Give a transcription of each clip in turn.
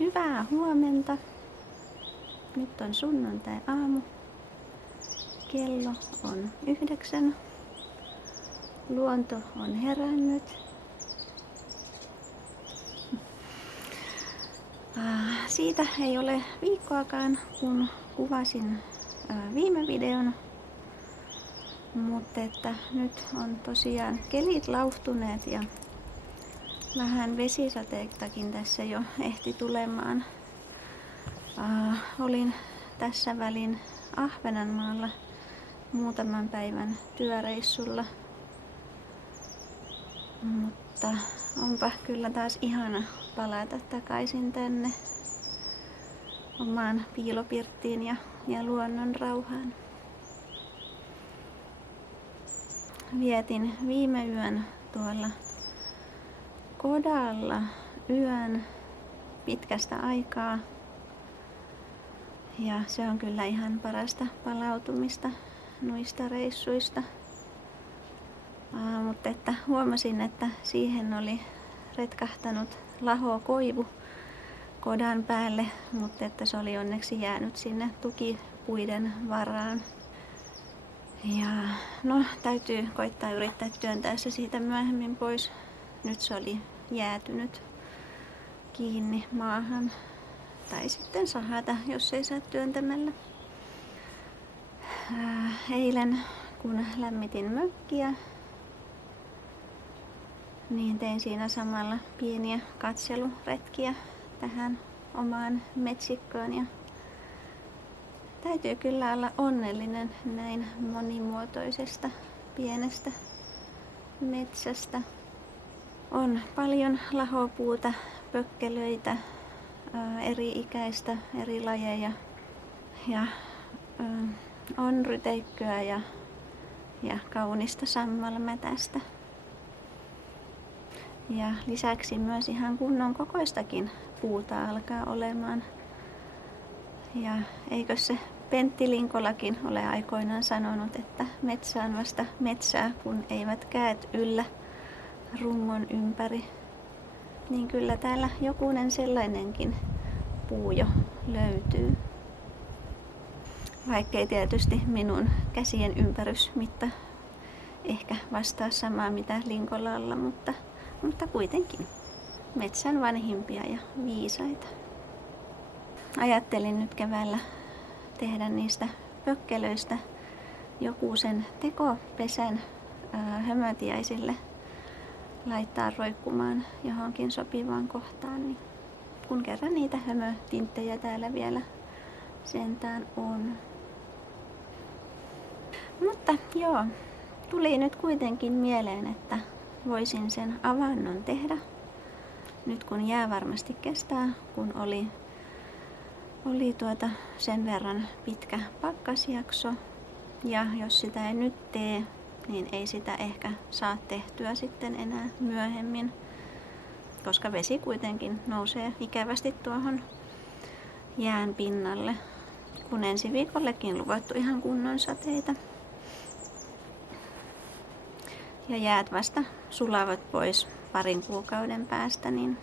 Hyvää huomenta. Nyt on sunnuntai-aamu. Kello on 9. Luonto on herännyt. Siitä ei ole viikkoakaan, kun kuvasin viime videon. Mutta että nyt on tosiaan kelit lauhtuneet ja vähän vesisateitakin tässä jo ehti tulemaan. Olin tässä välin Ahvenanmaalla muutaman päivän työreissulla. Mutta onpa kyllä taas ihana palata takaisin tänne omaan piilopirttiin ja luonnon rauhaan. Vietin viime yön tuolla Kodalla yön pitkästä aikaa. Ja se on kyllä ihan parasta palautumista noista reissuista. Mutta että huomasin, että siihen oli retkahtanut lahokoivu Kodan päälle, mutta että se oli onneksi jäänyt sinne tukipuiden varaan. Ja no, täytyy koittaa yrittää työntää se siitä myöhemmin pois. Nyt se oli jäätynyt kiinni maahan. Tai sitten sahata, jos ei saa työntämällä. Eilen, kun lämmitin mökkiä, niin tein siinä samalla pieniä katseluretkiä tähän omaan metsikköön. Ja täytyy kyllä olla onnellinen näin monimuotoisesta pienestä metsästä. On paljon lahopuuta, pökkelöitä, eri-ikäistä, eri lajeja ja on ryteikköä ja kaunista sammalmätästä. Ja lisäksi myös ihan kunnon kokoistakin puuta alkaa olemaan. Ja eikö se Pentti Linkolakin ole aikoinaan sanonut, että metsä on vasta metsää, kun eivät käet yllä rungon ympäri. Niin kyllä täällä jokunen sellainenkin puu jo löytyy. Vaikkei tietysti minun käsien ympärysmitta ehkä vastaa samaa mitä Linkolalla, mutta kuitenkin metsän vanhimpia ja viisaita. Ajattelin nyt keväällä tehdä niistä pökkelöistä joku sen tekopesän hömötiaisille laittaa roikkumaan johonkin sopivaan kohtaan, niin kun kerran niitä hömötinttejä täällä vielä sentään on. Mutta joo, tuli nyt kuitenkin mieleen, että voisin sen avannon tehdä. Nyt kun jää varmasti kestää, kun oli sen verran pitkä pakkasjakso. Ja jos sitä ei nyt tee, niin ei sitä ehkä saa tehtyä sitten enää myöhemmin, koska vesi kuitenkin nousee ikävästi tuohon jään pinnalle, kun ensi viikollekin luvattu ihan kunnon sateita. Ja jäät vasta sulavat pois parin kuukauden päästä, niin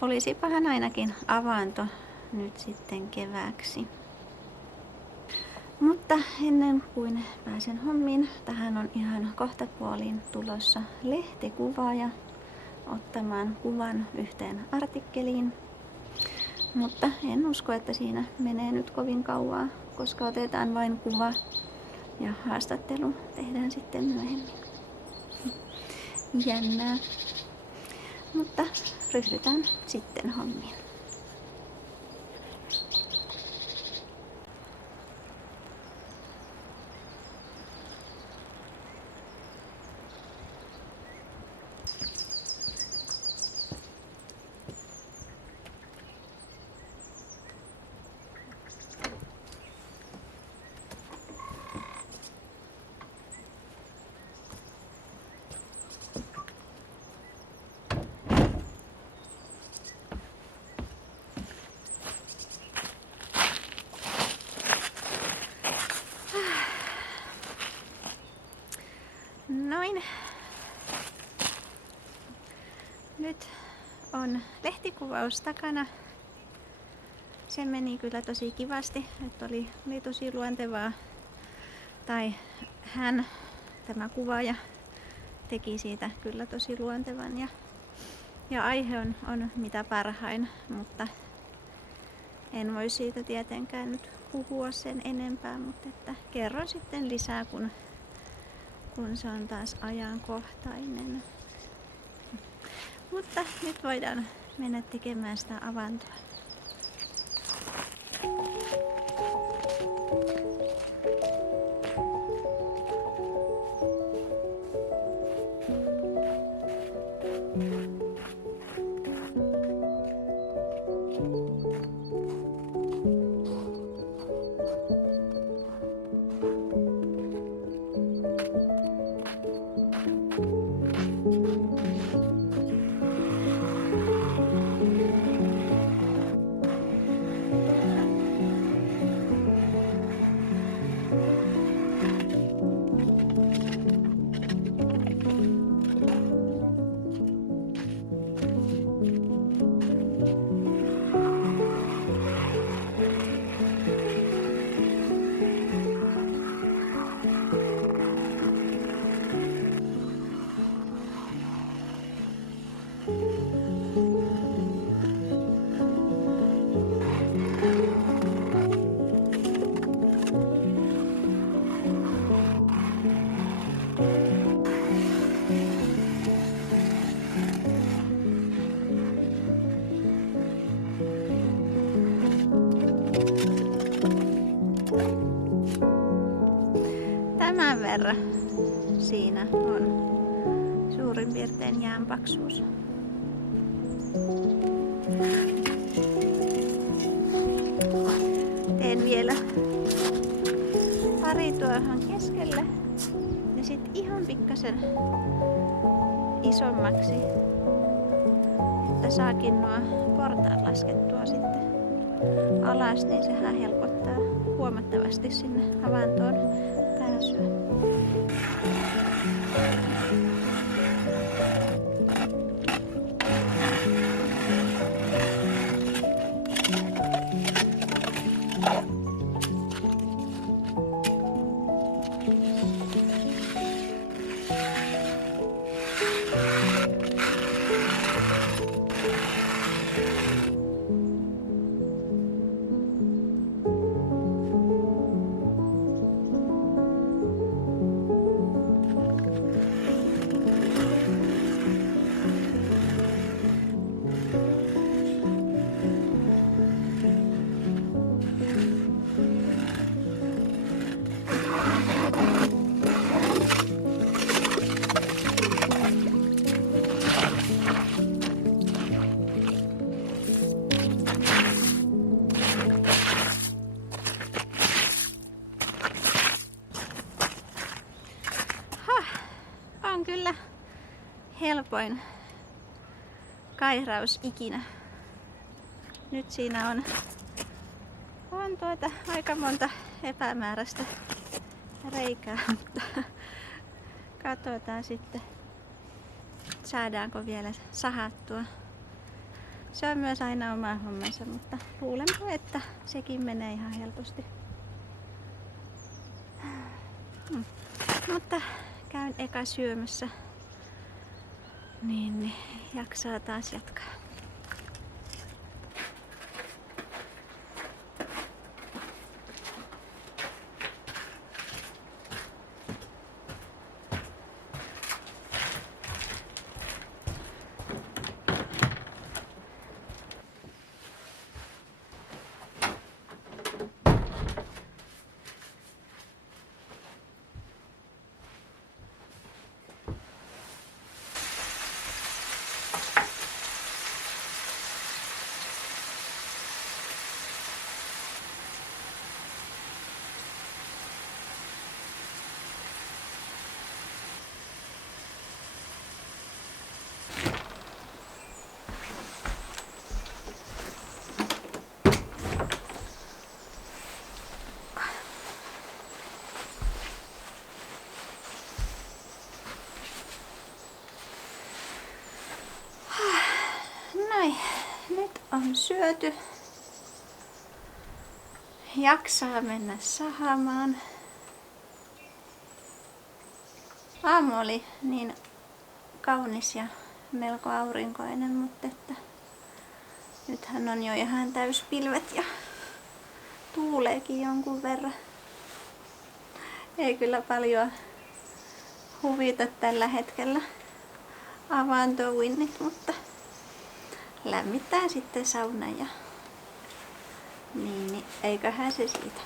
olisipahan ainakin avanto nyt sitten kevääksi. Mutta ennen kuin pääsen hommiin, tähän on ihan kohtapuoliin tulossa lehtikuvaaja ottamaan kuvan yhteen artikkeliin. Mutta en usko, että siinä menee nyt kovin kauaa, koska otetaan vain kuva ja haastattelu tehdään sitten myöhemmin. jännää. Mutta ryhdytään sitten hommiin. Noin. Nyt on lehtikuvaus takana. Se meni kyllä tosi kivasti, että oli tosi luontevaa. Tai hän, tämä kuvaaja, teki siitä kyllä tosi luontevan ja aihe on mitä parhain, mutta en voi siitä tietenkään nyt puhua sen enempää, mutta että kerron sitten lisää, kun se on taas ajankohtainen. Mutta nyt voidaan mennä tekemään sitä avantoa. Tämän verran siinä on suurin piirtein jään paksuus. Teen vielä pari tuohon keskelle ja sitten ihan pikkasen isommaksi, että saakin nuo portaat laskettua sitten alas, niin sehän helpottaa huomattavasti sinne avantoon pääsyä. On kyllä helpoin kairaus ikinä. Nyt siinä on aika monta epämääräistä reikää, mutta katsotaan sitten, saadaanko vielä sahattua. Se on myös aina oma hommansa, mutta luulenpa, että sekin menee ihan helposti. Mutta käyn eka syömässä, niin jaksaa taas jatkaa. on syöty. Jaksaa mennä sahamaan. Aamu oli niin kaunis ja melko aurinkoinen, mutta että nythän on jo ihan täyspilvet ja tuuleekin jonkun verran. Ei kyllä paljon huvita tällä hetkellä avaantouinnit, mutta lämmittää sitten sauna ja niin eiköhän se siitä.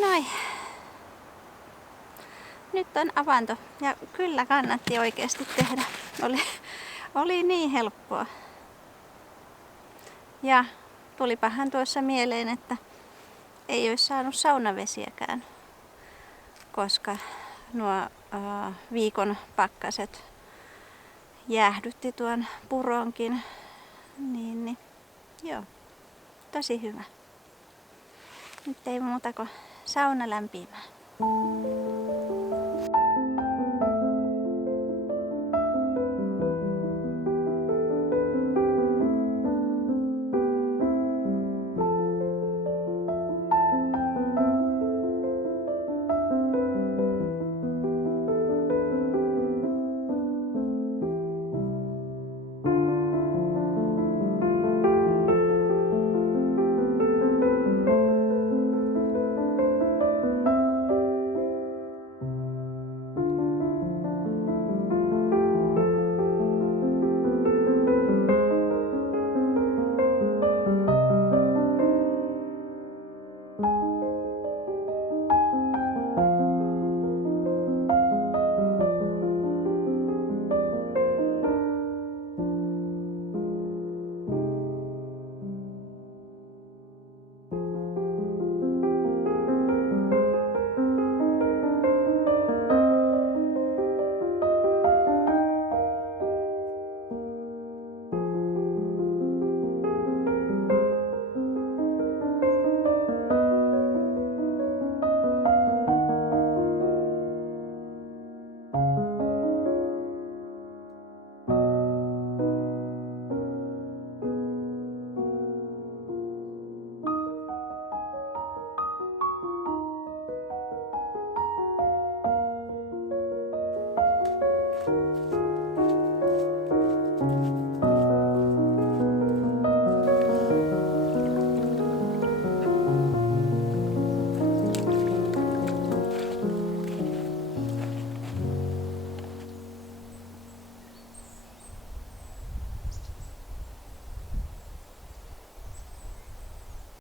Noin. Nyt on avanto ja kyllä kannatti oikeasti tehdä. Oli niin helppoa. Ja tulipahan tuossa mieleen, että ei olisi saanut saunavesiäkään, koska nuo viikon pakkaset jäähdytti tuon puronkin. Niin, joo, tosi hyvä. Nyt ei muuta kuin sauna lämpimään. Thank you.